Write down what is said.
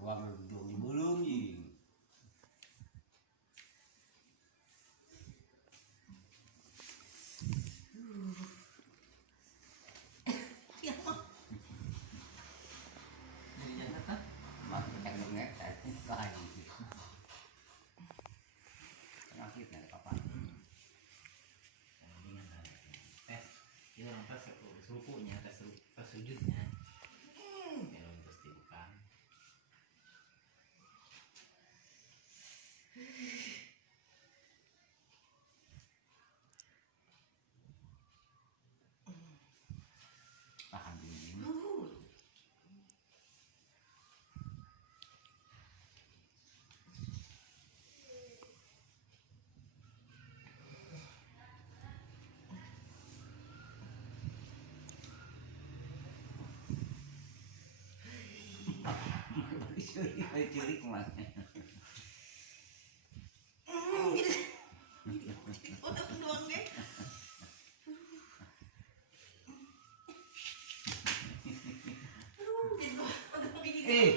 ruang dong belum ji. Ya mah. Jadi jangan kan? Mas yang ngek tadi kain. Penyakit nih apa? Tes, ini orang tes serupunya, tes sujudnya. Kalau terus dibuka. Tahan dingin. Curi kemana? Udah doang deh. Aduh, jadi udah begini.